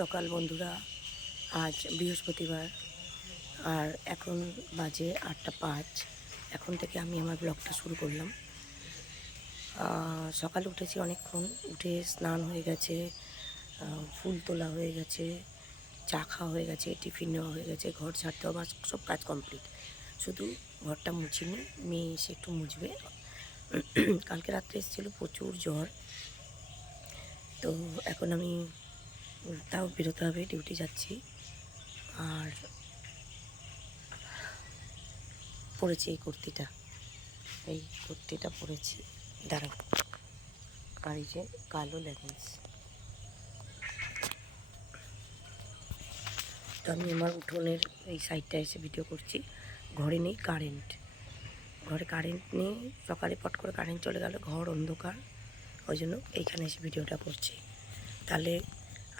সকাল বন্ধুরা। আজ বৃহস্পতিবার, আর এখন বাজে আটটা পাঁচ। এখন থেকে আমি আমার ব্লগটা শুরু করলাম। সকালে উঠেছি অনেকক্ষণ, উঠে স্নান হয়ে গেছে ফুল তোলা হয়ে গেছে, চা খাওয়া হয়ে গেছে, টিফিন নেওয়া হয়ে গেছে, ঘর ঝাড়তে আমার সব কাজ কমপ্লিট। শুধু ঘরটা মুছিনি, মেয়ে এসে একটু মুছবে। কালকে রাত্রে এসেছিল প্রচুর জ্বর। তো এখন আমি তাও বেরোতে হবে ডিউটি যাচ্ছি। আর পরেছি এই কুর্তিটা। এই কুর্তিটা পরেছি দাঁড়াও। আর এই যে কালো লেগিংস তো আমি আমার উঠোনের এই সাইডটা এসে ভিডিও করছি। ঘরে নেই কারেন্ট ঘরে কারেন্ট নেই। সকালে পট করে কারেন্ট চলে গেল, ঘর অন্ধকার। ওই জন্য এইখানে এসে ভিডিওটা করছি। তাহলে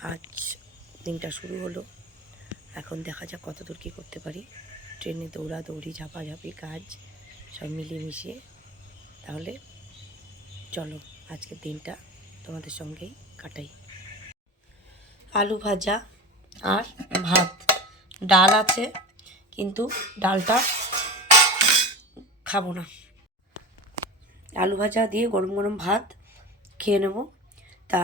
আজ দিনটা শুরু হলো। এখন দেখা যাক কত দূর কী করতে পারি। ট্রেনে দৌড়াদৌড়ি ঝাপাঝাপি, কাজ সব মিলিয়ে মিশিয়ে। তাহলে চলো আজকের দিনটা তোমাদের সঙ্গেই কাটাই। আলু ভাজা আর ভাত। ডাল আছে, কিন্তু ডালটা খাব না। আলু ভাজা দিয়ে গরম গরম ভাত খেয়ে নেব। তা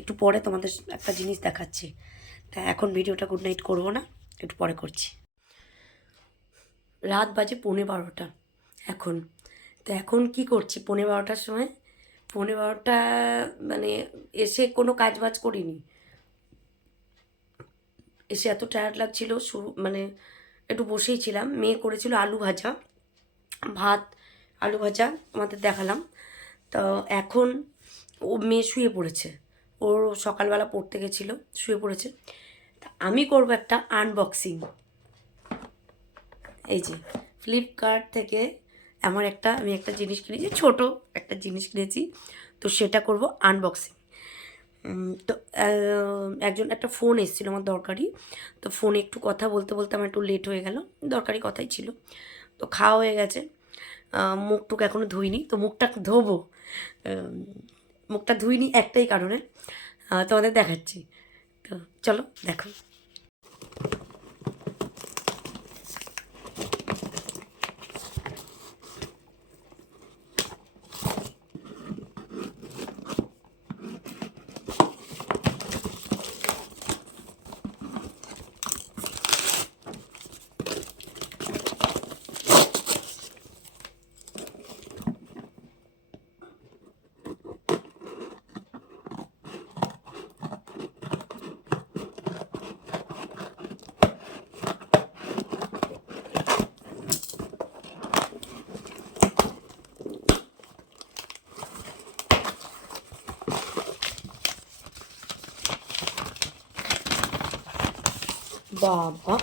একটু পরে তোমাদের একটা জিনিস দেখাচ্ছি। তা এখন ভিডিওটা গুড নাইট করব না, একটু পরে করছি। রাত বাজে পৌনে বারোটা, এখন। তো এখন কি করছি? পৌনে বারোটার সময়, পৌনে বারোটা মানে এসে কোনো কাজ বাজ করিনি। এসে এত টায়ার্ড লাগছিল, শুরু মানে একটু বসেই ছিলাম। মেয়ে করেছিল আলু ভাজা, ভাত, আলু ভাজা আমাদের দেখালাম। তো এখন ও মেয়ে শুয়ে পড়েছে। ওর সকালবেলা পড়তে গেছিল শুয়ে পড়েছে। তা আমি করব একটা আনবক্সিং এই যে ফ্লিপকার্ট থেকে আমার একটা আমি একটা জিনিস কিনেছি ছোট একটা জিনিস কিনেছি। তো সেটা করব আনবক্সিং তো একজন একটা ফোন এসেছিল আমার দরকারি। তো ফোনে একটু কথা বলতে বলতে আমার একটু লেট হয়ে গেল দরকারি কথাই ছিল। তো খাওয়া হয়ে গেছে। আহ, মুখ টুক এখনও ধুইনি তো মুখটা ধোবো। মুখটা ধুইনি একটাই কারণে। তোমাদের দেখাচ্ছি। তো চলো দেখো। বাবা।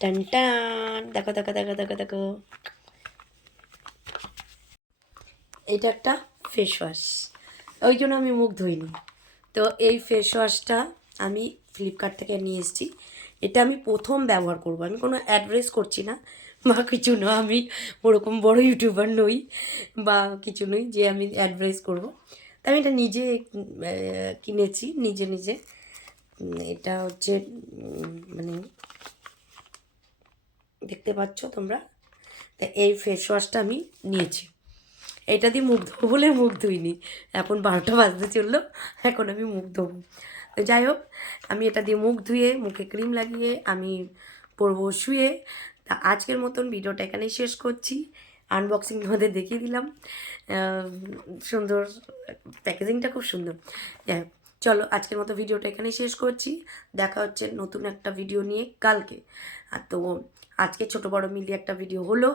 টান টান। দেখো দেখো দেখো দেখো দেখো। এটা একটা ফেস ওয়াশ ওই জন্য আমি মুখ ধুইনি। তো এই ফেস ওয়াশটা আমি ফ্লিপকার্ট থেকে নিয়ে এসেছি। এটা আমি প্রথম ব্যবহার করব। আমি কোনো অ্যাডভাইস করছি না। বা কিছু না, আমি ওরকম বড় ইউটিউবার নই। বা কিছু নই যে আমি অ্যাডভাইস করব। আমি এটা নিজে কিনেছি, নিজে নিজে। এটা হচ্ছে মানে দেখতে পাচ্ছ তোমরা? তা এই ফেস ওয়াশটা আমি নিয়েছি। এটা দিয়ে মুখ ধোবো বলে মুখ ধুইনি। এখন বারোটা বাজতে চলল, এখন আমি মুখ ধোবো। তো যাই হোক, আমি এটা দিয়ে মুখ ধুয়ে, মুখে ক্রিম লাগিয়ে, আমি পরবো শুয়ে। তা আজকের মতন ভিডিওটা এখানেই শেষ করছি। আনবক্সিং তোমাদের দেখিয়ে দিলাম। সুন্দর প্যাকেজিংটা খুব সুন্দর। হোক, চলো আজকের মতো ভিডিওটা এখানেই শেষ করছি। দেখা হচ্ছে নতুন একটা ভিডিও নিয়ে কালকে। আর তো আজকে ছোট বড় মিলিয়ে একটা ভিডিও হলো।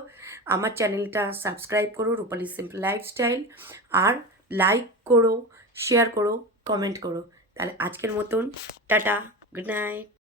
আমার চ্যানেলটা সাবস্ক্রাইব করো, রূপালি সিম্পল লাইফস্টাইল। আর লাইক করো শেয়ার করো কমেন্ট করো। তাহলে আজকের মতন, টাটা গুড নাইট